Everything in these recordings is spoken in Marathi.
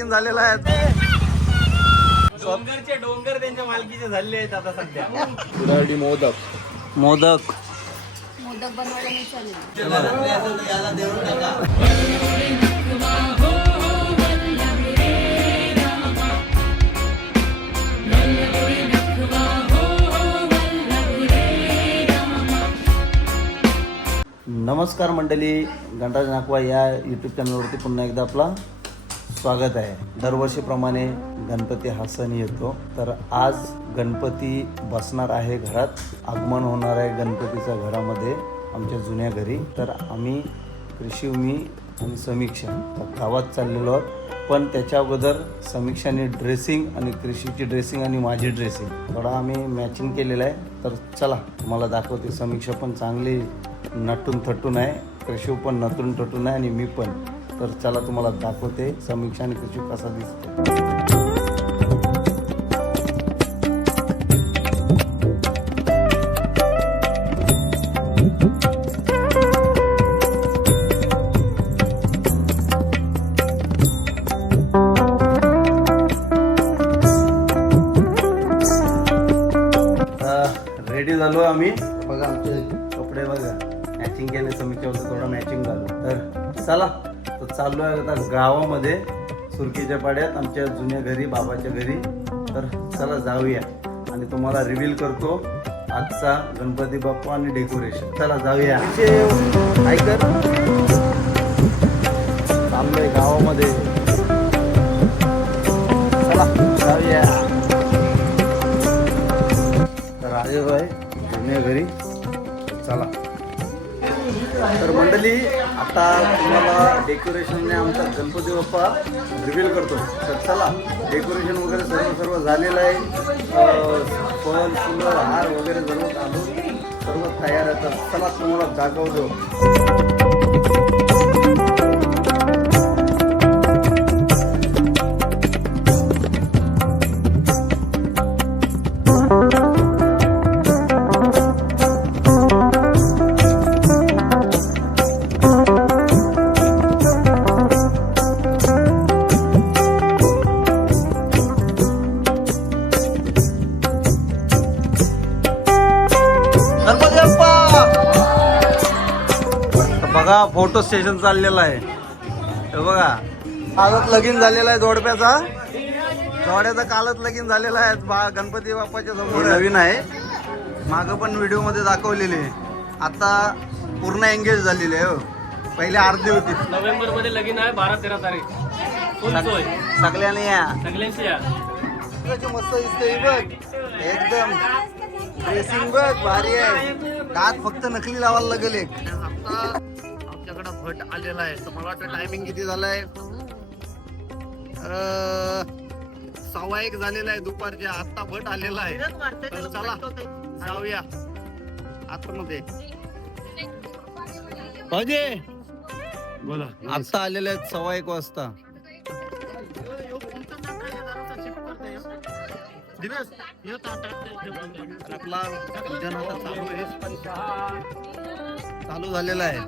लगीन झालेला आहे. डोंगरचे डोंगर त्यांच्या मालकीचे झाले आहेत आता सध्या. मोदक मोदक. मोदक. बनवायला मी चालले नमस्कार मंडळी गणराज नाकवा या यूट्यूब चॅनलवरती पुन्हा एकदा आपला स्वागत आहे. दरवर्षीप्रमाणे गणपती हा सण येतो. तर आज गणपती बसणार आहे घरात. आगमन होणार आहे गणपतीच्या घरामध्ये आमच्या जुन्या घरी. तर आम्ही कृषी आणि समीक्षा तर गावात चाललेलो आहोत. पण त्याच्या अगोदर समीक्षाने ड्रेसिंग आणि कृषीची ड्रेसिंग आणि माझी ड्रेसिंग. थोडा आम्ही मॅचिंग केलेलं आहे. तर चला तुम्हाला दाखवते. समीक्षा पण चांगली नटून थटून आहे. कृषी पण नटून थटून आहे आणि मी पण. तर चला तुम्हाला दाखवते. समीक्षा आणि कृषी कसा दिसतो रेडी झालो आम्ही. बघा आमचे कपडे बघा. मॅचिंग केले समीक्षावरती थोडं मॅचिंग झालं. तर चला. तर चाललो आहे आता गावामध्ये सुरकीच्या पाड्यात आमच्या जुन्या घरी बाबाच्या घरी. तर चला जाऊया आणि तुम्हाला रिव्हील करतो आजचा गणपती बाप्पा आणि डेकोरेशन चला जाऊया. ऐकर कर चाललोय गावामध्ये. चला जाऊया. तर जुन्या घरी. मंडळी आता तुम्हाला डेकोरेशनने आमचा गणपती बाप्पा रिव्हील करतो तर चला डेकोरेशन वगैरे सर्व सर्व झालेलं आहे. फल फुलं हार वगैरे सर्व घालून सर्व तयार आहे. तर चला तुम्हाला दाखवतो स्टेशन चाललेलं आहे. हे बघा कालच लगीन झालेला आहे जोडप्याचा. जोड्याचा कालच लगीन झालेला आहे. बा गणपती बाप्पाच्या समोर नवीन आहे. मागं पण व्हिडिओमध्ये दाखवलेले आता पूर्ण एंगेज झालेली आहे हो. पहिले अर्धी होती. नोव्हेंबरमध्ये लगीन आहे बारा तेरा तारीख. सगळ्यांनी या. सगळ्यांची या. मस्त दिसते बघ. एकदम. ड्रेसिंग बघ भारी आहे. दात फक्त नकली लावायला लागेल एक. आता आमच्याकडे भट आलेला आहे. तर मला वाटतं टायमिंग किती झालाय? अं, सव्वा एक झालेला आहे दुपारच्या आता भट आलेला आहे. तर चला जाऊया. आतमध्ये. भाऊजी! बोला. आता आलेले आहेत सव्वा एक वाजता. तर आपला चालू झालेला आहे.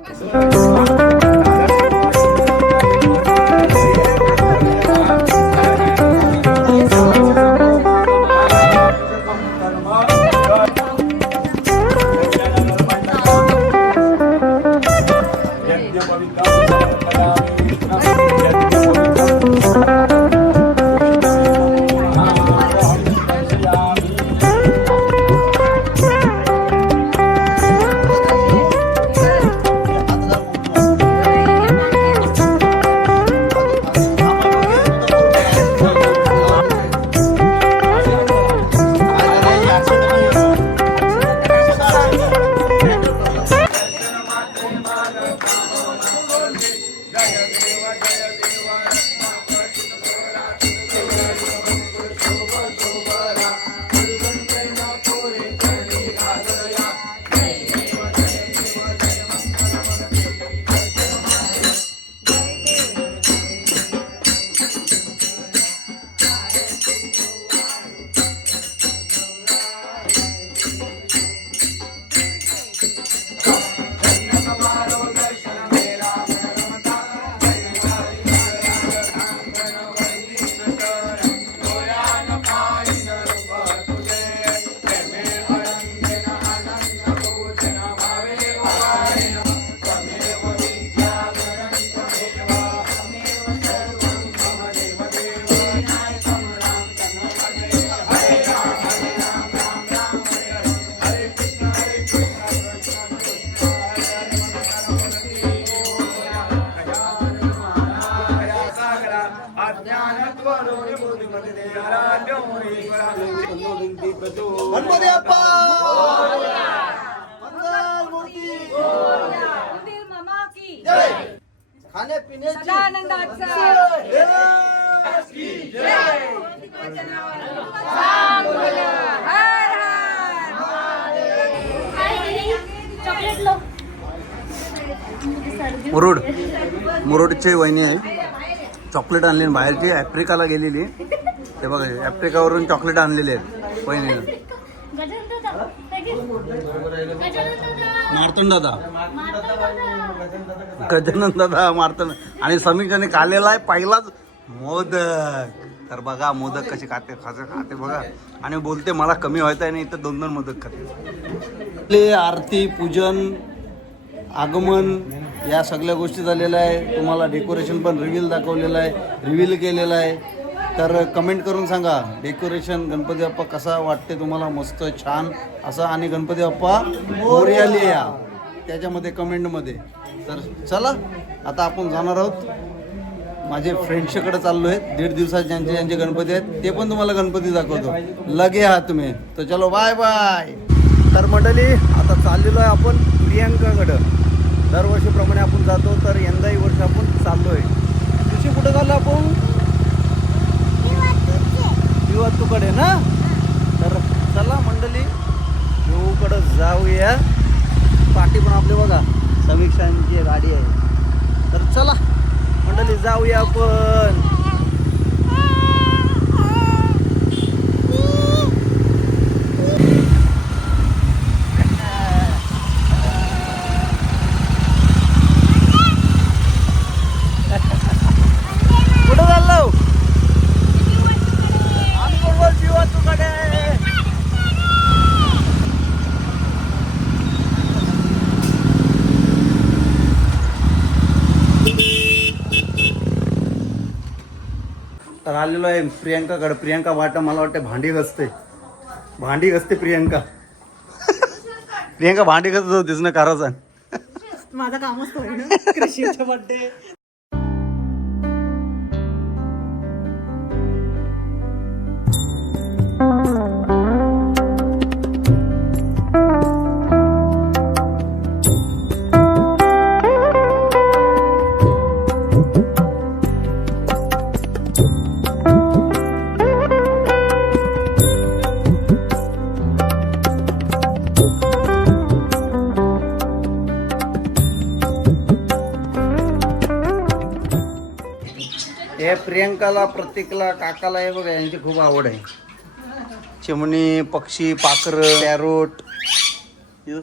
गणपती बाप्पा मंगल मूर्ती मंदिर मामा की खाण्यापिण्याची. सदानंदाचा. सांग बोला. हर हर चॉकलेट लो मुरुड. मुरुडची वहिनी आहे. चॉकलेट आणली बाहेरची आफ्रिकाला गेलेली. ते बघा आफ्रिकावरून चॉकलेट आणलेली आहेत. पहिले. मार्तंड दादा. गजानन दादा मार्तंड. आणि समीक्षाने खाल्लेला आहे पहिलाच मोदक. तर बघा मोदक कसे खाते खाते खाते बघा. आणि बोलते मला कमी व्हायचं आहे नाही तर दोन दोन मोदक खाते. आपले आरती पूजन आगमन या सगळ्या गोष्टी झालेल्या आहे. तुम्हाला डेकोरेशन पण रिव्हील दाखवलेलं आहे रिव्हील केलेलं आहे. तर कमेंट करून सांगा डेकोरेशन गणपती बाप्पा कसा वाटते तुम्हाला? मस्त छान असं आणि गणपती बाप्पा मोर्या या. त्याच्यामध्ये कमेंटमध्ये. तर चला आता आपण जाणार आहोत. माझे फ्रेंड्सकडे चाललो आहे दीड दिवसात ज्यांचे ज्यांचे गणपती आहेत ते पण तुम्हाला गणपती दाखवतो. लगे आहात तुम्ही. तर चलो बाय बाय तर मंडळी आता चाललेलो आहे आपण प्रियांकाकडं. दरवर्षीप्रमाणे आपण जातो तर यंदाही वर्ष आपण चाललो आहे दिवशी कुठं चाललो आपण? तुकडे ना? तर चला मंडळी देऊकडं जाऊया. पाठी पण आपले बघा समीक्षांची गाडी आहे. तर चला मंडळी जाऊया आपण कुठं चाललो आम्ही बरोबर जीवा तुकडे तर आलेलो आहे प्रियांकाकडे. प्रियांका वाटतं मला वाटतं भांडी घसते. भांडी घसते प्रियांका. प्रियांका भांडी घसत होतीस ना करायचा माझा कामच होईल हे प्रियंकाला प्रत्येकला काकाला हे बघा यांची खूप आवड आहे. चिमणी पक्षी पाखर पॅरोट हे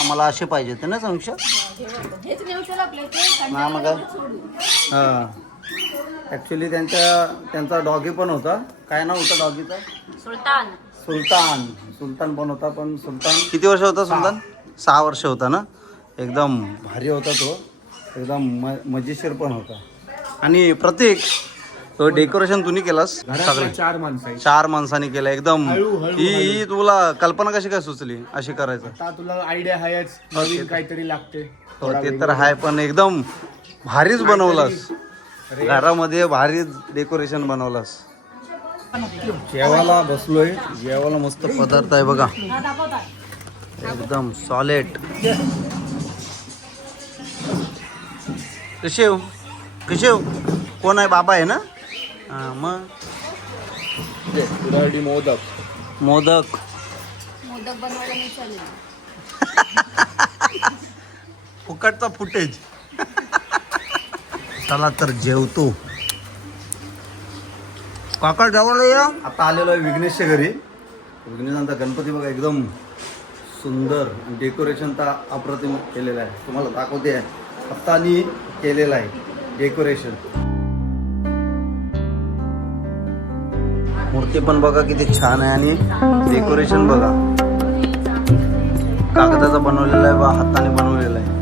आम्हाला असे पाहिजे ते ना संशय? ना मग? हां. ॲक्च्युली त्यांच्या त्यांचा डॉगी पण होता. काय नाव होतं डॉगीचं? सुलतान. सुलतान. सुलतान पण होता पण सुलतान किती वर्ष होता सुलतान? सहा वर्ष होता ना? एकदम भारी होता तो. एकदम म मजेशीर पण होता. आणि प्रतीक तो डेकोरेशन तुम्ही केलास? सगळे. चार माणसं. चार माणसांनी केलं एकदम. ही ही तुला कल्पना कशी काय सुचली अशी करायचं? तुला आयडिया आहेच. नवीन काहीतरी लागते. हो ते तर आहे पण एकदम भारीच बनवलास. घरामध्ये भारीच डेकोरेशन बनवलास. जेवायला बसलोय. जेवायला मस्त पदार्थ आहे बघा. एकदम सॉलेड कशेव कशेव कोण आहे? बाबा आहे ना? हा मग? मोदक. मोदक. मोदक बनवायला मी चालले. फुकटचा फुटेज. चला तर जेवतो. काका जेवायला या? आता आलेलो आहे विघ्नेशच्या घरी. विघ्नेशांचा गणपती बघा एकदम सुंदर डेकोरेशन तर अप्रतिम केलेलं आहे. तुम्हाला दाखवते. हाताने केलेलं आहे. डेकोरेशन. मूर्ती पण बघा किती छान आहे आणि डेकोरेशन बघा. कागदाचा बनवलेला आहे बा हाताने बनवलेला आहे.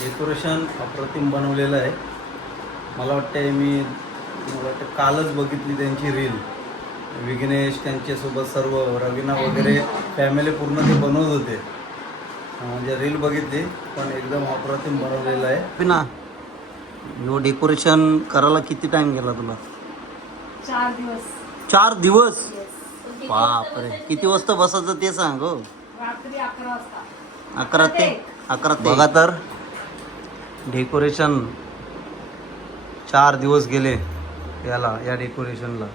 डेकोरेशन अप्रतिम बनवलेलं आहे. मला वाटतं मी मला वाटतं कालच बघितली त्यांची रील विघ्नेश त्यांच्यासोबत सर्व रवीना वगैरे फॅमिली पूर्ण ते बनवत होते. म्हणजे रील बघितली पण एकदम अप्रतिम बनवलेलं आहे. विना यो डेकोरेशन करायला किती टाइम गेला तुला? चार दिवस. चार दिवस? बापरे. किती वाजता बसायचं ते सांग हो. रात्री अकरा वाजता. अकरा ते अकरा ते बघा तर. डेकोरेशन चार दिवस गेले याला या डेकोरेशनला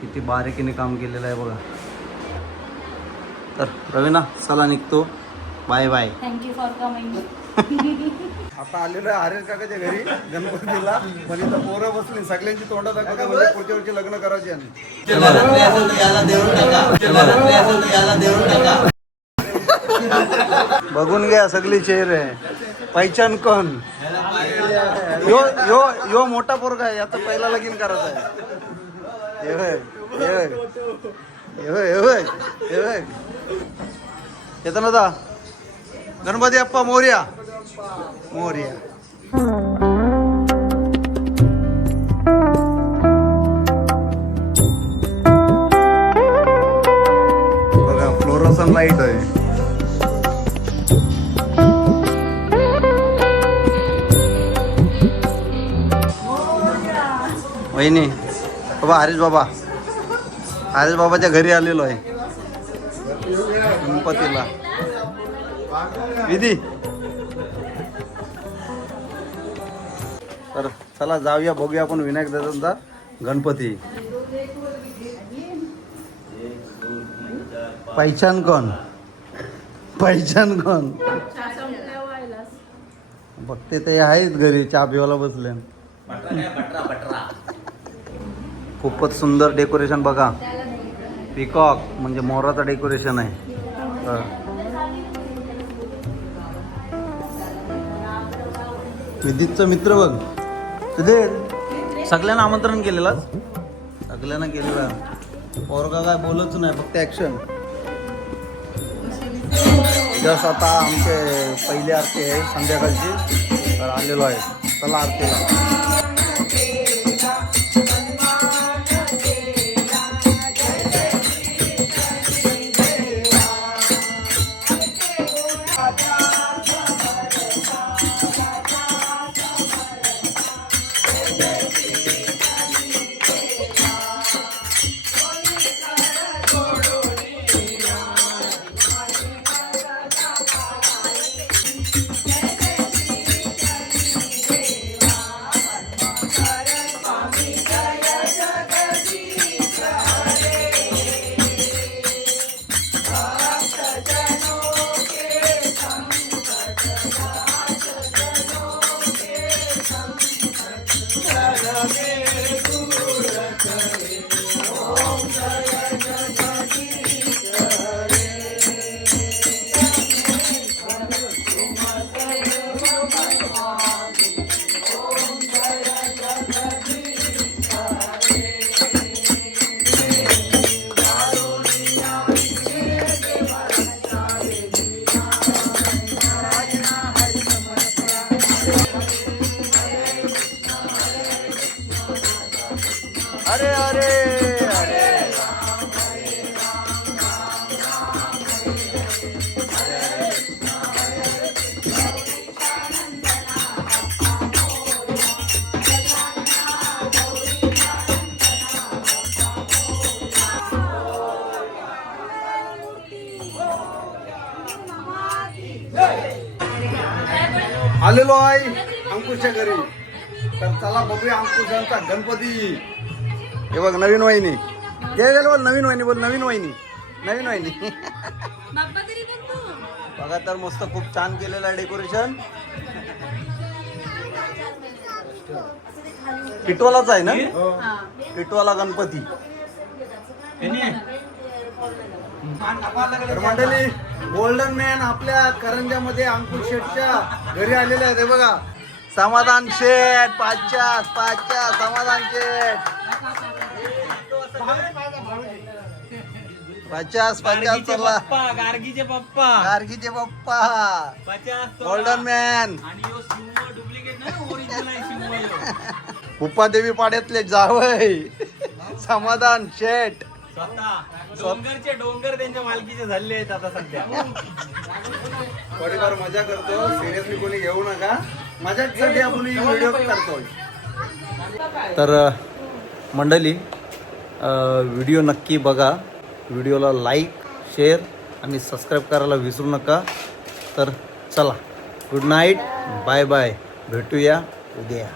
किती बारीकीने काम केलेलं आहे बघा. तर रवीना चला निघतो. Bye bye thank you for coming आता आलेलो आहे आर्यन काकाच्या घरी गणपतीला. पण इथं पोरं बसली सगळ्यांची तोंडा दाखवते म्हणजे पुढच्या वर्षी लग्न करायचे बघून घ्या सगळी चेहरे. पहिचान कोण. यो यो यो मोठा पोरगा आहे आता पहिला लगीन करत आहे. हे होय, हे होय. हे होय, हे येतो ना दा? गणपती अप्पा मोर्या. मोर्या. बघा फ्लोरोसन लाइट आहे. वहिनी. बाबा हरीश बाबा. हरीश बाबाच्या घरी आलेलो आहे. गणपतीला. विधी. तर चला जाऊया बघूया आपण विनायक दादांचा गणपती. पहिचान कोण? पहिचान कोण? बघते ते आहेत घरी चहा पिवायला बसले. खूपच सुंदर डेकोरेशन बघा. पिकॉक म्हणजे मोराचं डेकोरेशन आहे. विदितचा मित्र बघ. तिथे सगळ्यांना आमंत्रण केलेलं सगळ्यांना केलेलं. पोरगा काय बोलच नाही फक्त ऍक्शन जस आता आमचे पहिले आरती आहे संध्याकाळची. तर आलेलो आहे. चला आरतीला. आलेलो आहे अंकुशच्या घरी. तर चला बघूया अंकुशांचा गणपती. हे बघ नवीन वाहिनी. जय जय बोल नवीन वाहिनी बोल नवीन वाहिनी. नवीन वाहिनी. बघा तर मस्त खूप छान केलेलं आहे डेकोरेशन. टिटवालाच आहे ना? टिटवाला गणपती. तर मंडळी गोल्डन मॅन आपल्या करंजामध्ये अंकुश शेठच्या घरी आलेले आहेत. हे बघा समाधान शेठ पाच्यात पाच्यात समाधान शेठ. पचास पचास चला. गार्गीचे पप्पा. गार्गीचे पप्पा. पचास गोल्डन मॅन आणि यो शिव डुप्लिकेट ना ओरिजिनल आहे शिव उपादेवी पाड्यातले जावय समाधान डोंगरचे डोंगर त्यांच्या मालकीचे झाले आहेत आता सध्या. थोडीफार मजा करतो. सिरियसली कोणी घेऊ नका. आपण व्हिडिओ करतोय. तर मंडळी व्हिडिओ नक्की बघा. व्हिडिओला लाईक शेअर आणि सबस्क्राईब करायला विसरू नका. तर चला गुड नाईट बाय बाय भेटूया उद्या.